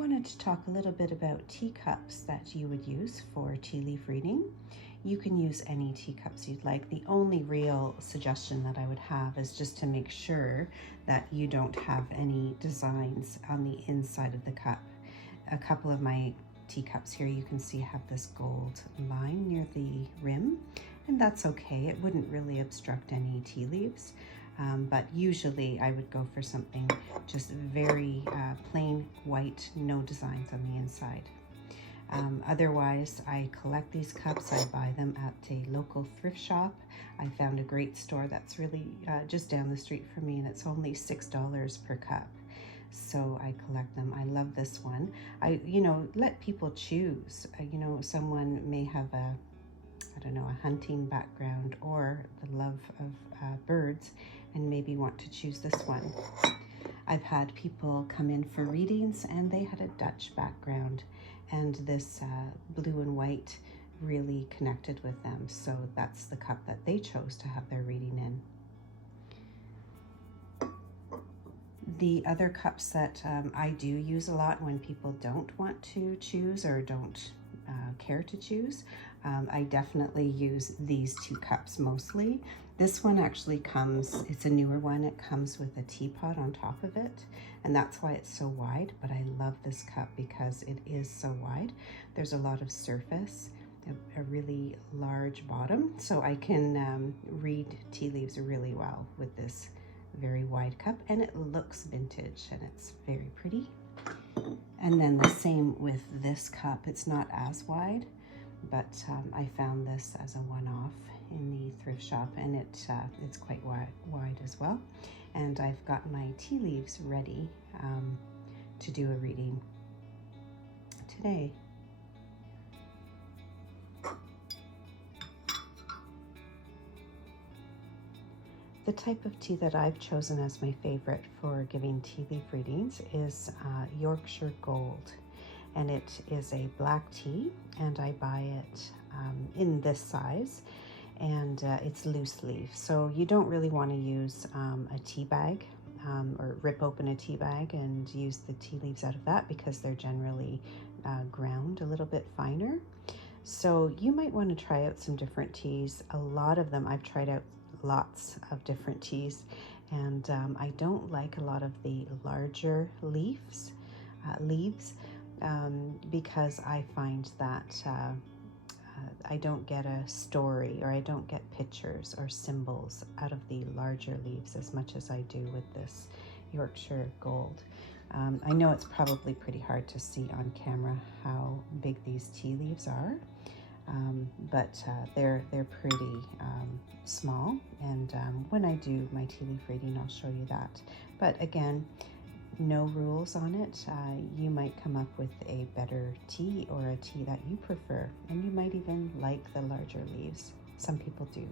wanted to talk a little bit about teacups that you would use for tea leaf reading. You can use any teacups you'd like. The only real suggestion that I would have is just to make sure that you don't have any designs on the inside of the cup. A couple of my teacups here you can see have this gold line near the rim, and that's okay. It wouldn't really obstruct any tea leaves. But usually I would go for something just very plain white, no designs on the inside. Otherwise, I collect these cups. I buy them at a local thrift shop. I found a great store that's really just down the street from me, and it's only $6 per cup. So I collect them. I love this one. Let people choose. Someone may have a hunting background or the love of birds and maybe want to choose this one. I've had people come in for readings and they had a Dutch background, and this blue and white really connected with them. So that's the cup that they chose to have their reading in. The other cups that I do use a lot when people don't want to choose or don't care to choose, I definitely use these two cups mostly. This one actually comes, it's a newer one, it comes with a teapot on top of it, and that's why it's so wide, but I love this cup because it is so wide. There's a lot of surface, a really large bottom, so I can read tea leaves really well with this very wide cup, and it looks vintage and it's very pretty. And then the same with this cup. It's not as wide, but I found this as a one-off in the thrift shop, and it's quite wide as well. And I've got my tea leaves ready to do a reading today. The type of tea that I've chosen as my favorite for giving tea leaf readings is Yorkshire Gold, and it is a black tea, and I buy it in this size, and it's loose leaf, so you don't really want to use a tea bag or rip open a tea bag and use the tea leaves out of that, because they're generally ground a little bit finer. So you might want to try out some different teas. A lot of them, I've tried out lots of different teas, and I don't like a lot of the larger leaves because I find that I don't get a story, or I don't get pictures or symbols out of the larger leaves as much as I do with this Yorkshire Gold. I know it's probably pretty hard to see on camera how big these tea leaves are, but they're pretty small, and when I do my tea leaf reading I'll show you that. But again, no rules on it. You might come up with a better tea, or a tea that you prefer, and you might even like the larger leaves. Some people do.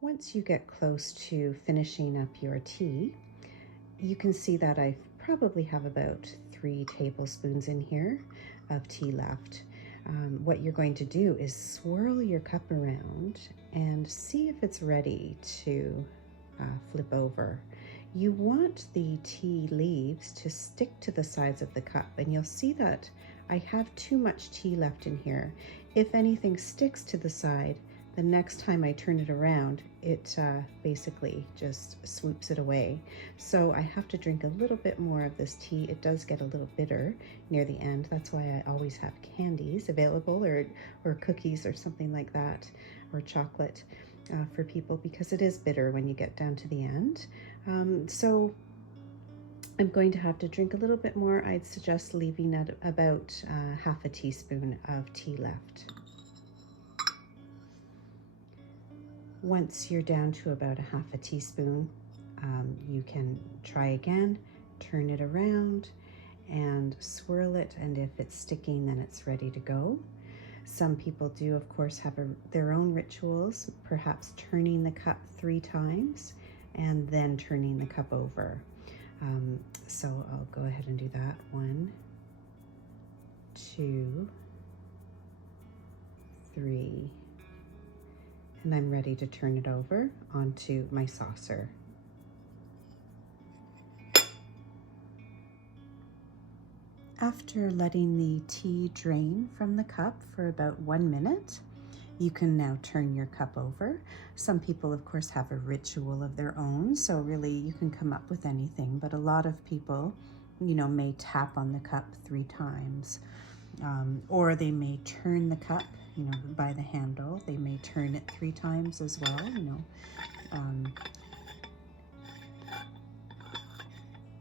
Once you get close to finishing up your tea, you can see that I probably have about 3 tablespoons in here of tea left. What you're going to do is swirl your cup around and see if it's ready to flip over. You want the tea leaves to stick to the sides of the cup, and you'll see that I have too much tea left in here. If anything sticks to the side, the next time I turn it around, it basically just swoops it away. So I have to drink a little bit more of this tea. It does get a little bitter near the end. That's why I always have candies available, or cookies or something like that, or chocolate for people, because it is bitter when you get down to the end. So I'm going to have to drink a little bit more. I'd suggest leaving at about half a teaspoon of tea left. Once you're down to about a half a teaspoon, you can try again, turn it around and swirl it, and if it's sticking, then it's ready to go. Some people do, of course, have their own rituals, perhaps turning the cup 3 times and then turning the cup over. So I'll go ahead and do that. 1, 2, 3, and I'm ready to turn it over onto my saucer. After letting the tea drain from the cup for about 1 minute, you can now turn your cup over. Some people, of course, have a ritual of their own, so really you can come up with anything, but a lot of people, you know, may tap on the cup 3 times, or they may turn the cup, you know, by the handle. They may turn it 3 times as well, you know.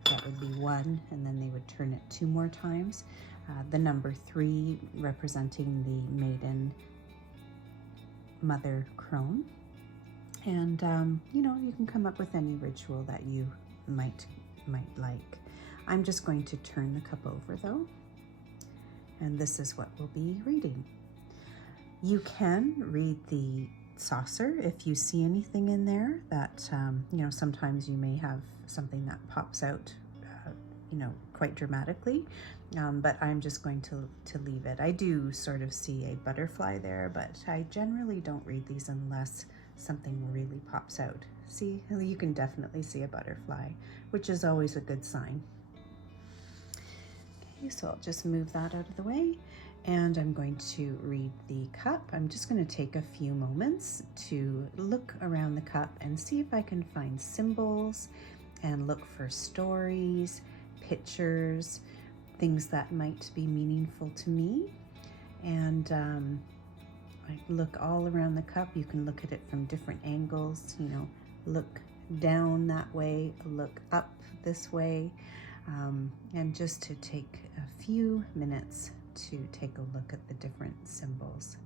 That would be 1, and then they would turn it 2 more times. The number 3 representing the maiden mother crone. And you know, you can come up with any ritual that you might like. I'm just going to turn the cup over though, and this is what we'll be reading. You can read the saucer if you see anything in there that you know, sometimes you may have something that pops out you know, quite dramatically, but I'm just going to leave it. I do sort of see a butterfly there, but I generally don't read these unless something really pops out. See, you can definitely see a butterfly, which is always a good sign. Okay, so I'll just move that out of the way, and I'm going to read the cup. I'm just going to take a few moments to look around the cup and see if I can find symbols and look for stories, pictures, things that might be meaningful to me. And I look all around the cup. You can look at it from different angles, you know, look down that way, look up this way, and just to take a few minutes to take a look at the different symbols.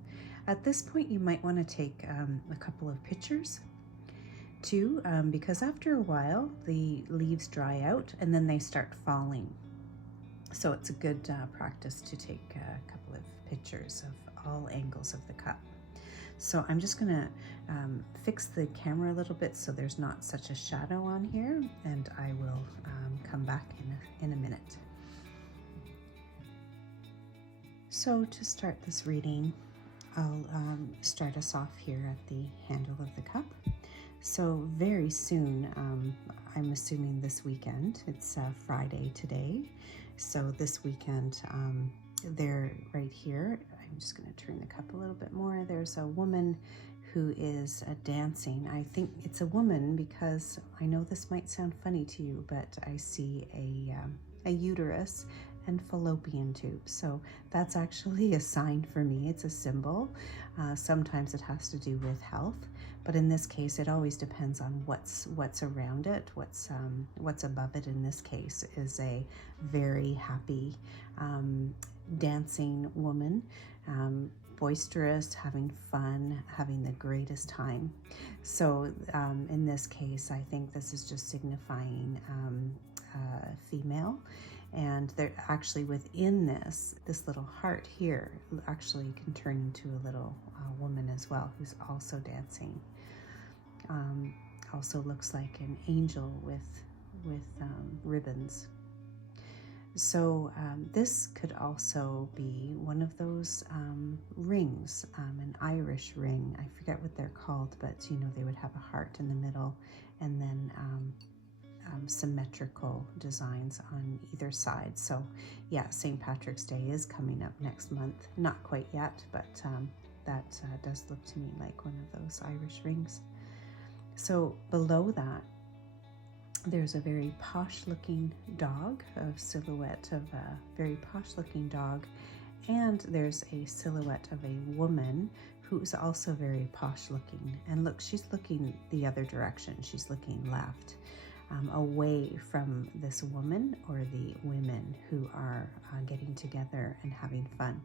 At this point, you might want to take a couple of pictures too, because after a while the leaves dry out and then they start falling. So it's a good practice to take a couple of pictures of all angles of the cup. So I'm just gonna fix the camera a little bit so there's not such a shadow on here, and I will come back in a minute. So to start this reading, I'll start us off here at the handle of the cup. So very soon, I'm assuming this weekend, it's Friday today, so this weekend, they're right here. I'm just going to turn the cup a little bit more. There's a woman who is dancing. I think it's a woman because I know this might sound funny to you, but I see a uterus and fallopian tubes. So that's actually a sign for me. It's a symbol. Sometimes it has to do with health, but in this case, it always depends on what's around it. What's above it in this case is a very happy, dancing woman, boisterous, having fun, having the greatest time. So in this case, I think this is just signifying female. And they're actually within this little heart here actually can turn into a little woman as well, who's also dancing. Also looks like an angel with ribbons. So this could also be one of those rings, an Irish ring. I forget what they're called, but you know, they would have a heart in the middle and then symmetrical designs on either side. So yeah, St. Patrick's Day is coming up next month. Not quite yet, but that does look to me like one of those Irish rings. So below that, there's a very posh looking dog, a silhouette of a very posh looking dog, and there's a silhouette of a woman who's also very posh looking. And look, she's looking the other direction. She's looking left. away from this woman or the women who are getting together and having fun.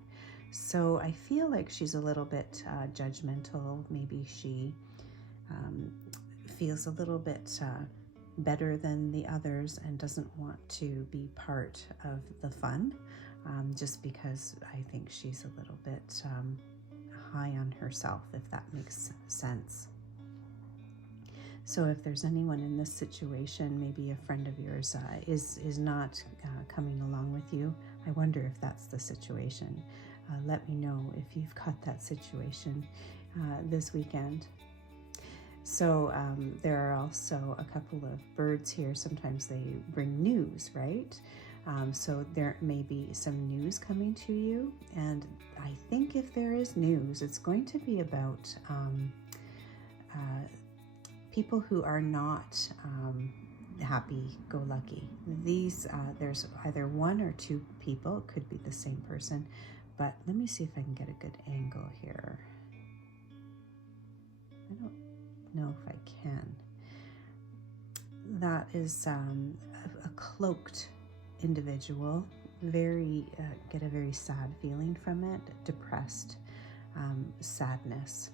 So I feel like she's a little bit judgmental. Maybe she feels a little bit better than the others and doesn't want to be part of the fun, just because I think she's a little bit high on herself, if that makes sense. So if there's anyone in this situation, maybe a friend of yours is not coming along with you, I wonder if that's the situation. Let me know if you've got that situation this weekend. So there are also a couple of birds here. Sometimes they bring news, right? So there may be some news coming to you. And I think if there is news, it's going to be about people who are not happy-go-lucky. These, there's either one or two people, it could be the same person, but let me see if I can get a good angle here. I don't know if I can. That is a cloaked individual, get a very sad feeling from it, depressed, sadness.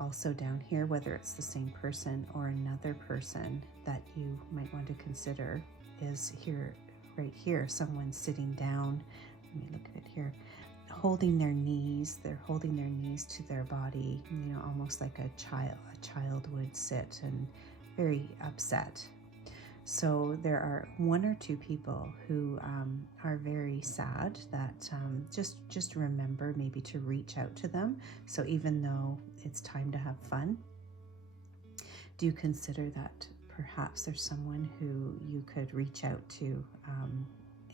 Also down here, whether it's the same person or another person that you might want to consider, is here, right here, someone sitting down. Let me look at it here. Holding their knees. They're holding their knees to their body, you know, almost like a child would sit, and very upset. So there are one or two people who are very sad that just remember maybe to reach out to them. So even though it's time to have fun, do consider that perhaps there's someone who you could reach out to,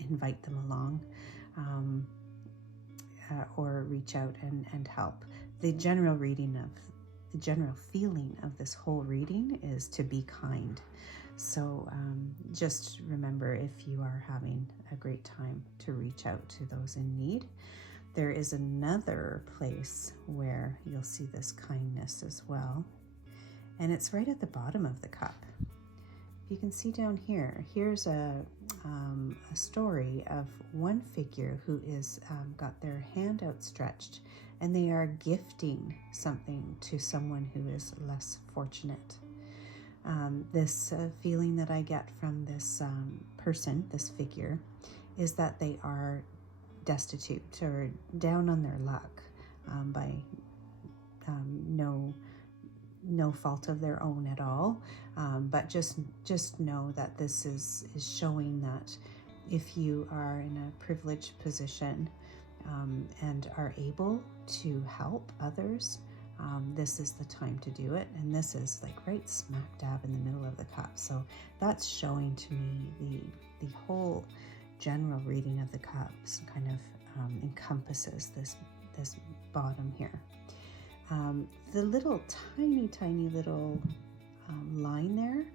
invite them along, or reach out and help. The general feeling of this whole reading is to be kind. So just remember, if you are having a great time, to reach out to those in need. There is another place where you'll see this kindness as well, and it's right at the bottom of the cup. If you can see down here, here's a story of one figure who is got their hand outstretched, and they are gifting something to someone who is less fortunate. This feeling that I get from this person, this figure, is that they are destitute or down on their luck by no fault of their own at all. But just know that this is showing that if you are in a privileged position and are able to help others, this is the time to do it. And this is like right smack dab in the middle of the cup. So that's showing to me the whole general reading of the cups kind of encompasses this bottom here. The little tiny little line there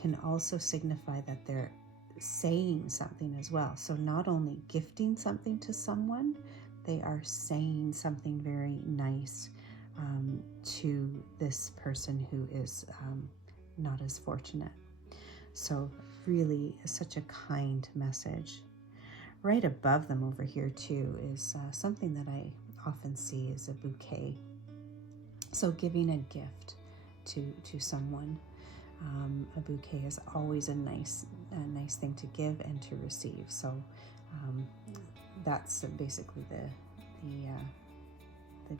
can also signify that they're saying something as well. So not only gifting something to someone, they are saying something very nice to this person who is not as fortunate. So really such a kind message. Right above them over here too is something that I often see is a bouquet. So giving a gift to someone. A bouquet is always a nice thing to give and to receive. So that's basically the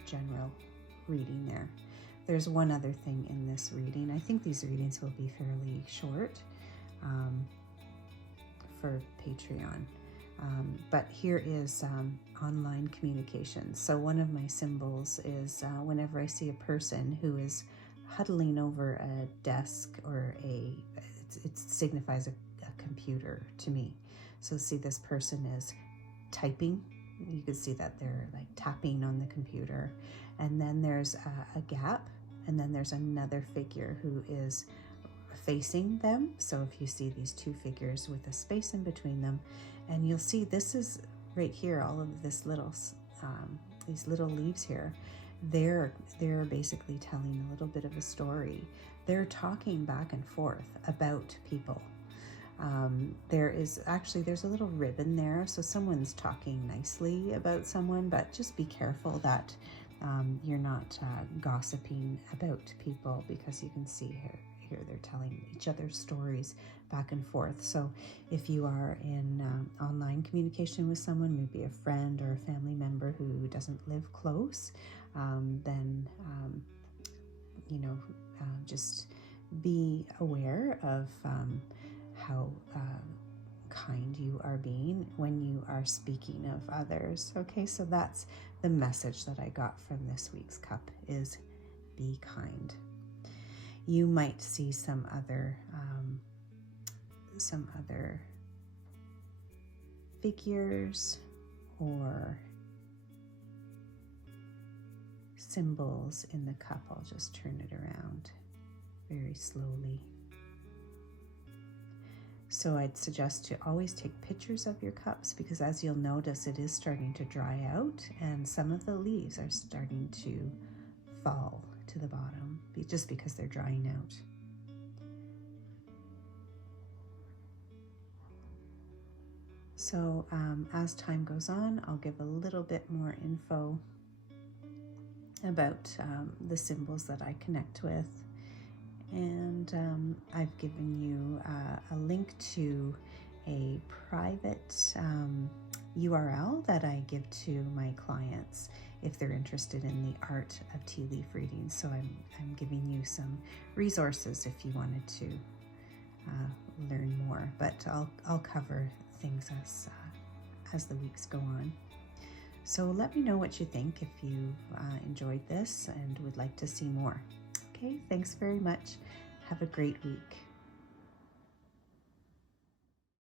general reading there. There's one other thing in this reading. I think these readings will be fairly short for Patreon. But here is online communication. So one of my symbols is whenever I see a person who is huddling over a desk or it signifies a computer to me. So see, this person is typing. You can see that they're like tapping on the computer. And then there's a gap, and then there's another figure who is facing them. So if you see these two figures with a space in between them, and you'll see this is right here, all of this little these little leaves here. they're basically telling a little bit of a story. They're talking back and forth about people. There's a little ribbon there, so someone's talking nicely about someone, but just be careful that you're not gossiping about people, because you can see here they're telling each other stories back and forth. So if you are in online communication with someone, maybe a friend or a family member who doesn't live close, then just be aware of how kind you are being when you are speaking of others. Okay, so that's the message that I got from this week's cup, is be kind. You might see some other figures or symbols in the cup. I'll just turn it around very slowly. So I'd suggest to always take pictures of your cups, because as you'll notice, it is starting to dry out and some of the leaves are starting to fall to the bottom just because they're drying out. So as time goes on, I'll give a little bit more info about the symbols that I connect with. And I've given you a link to a private URL that I give to my clients if they're interested in the art of tea leaf reading. So I'm giving you some resources if you wanted to learn more, but I'll cover things as the weeks go on. So let me know what you think if you enjoyed this and would like to see more. Okay, thanks very much. Have a great week.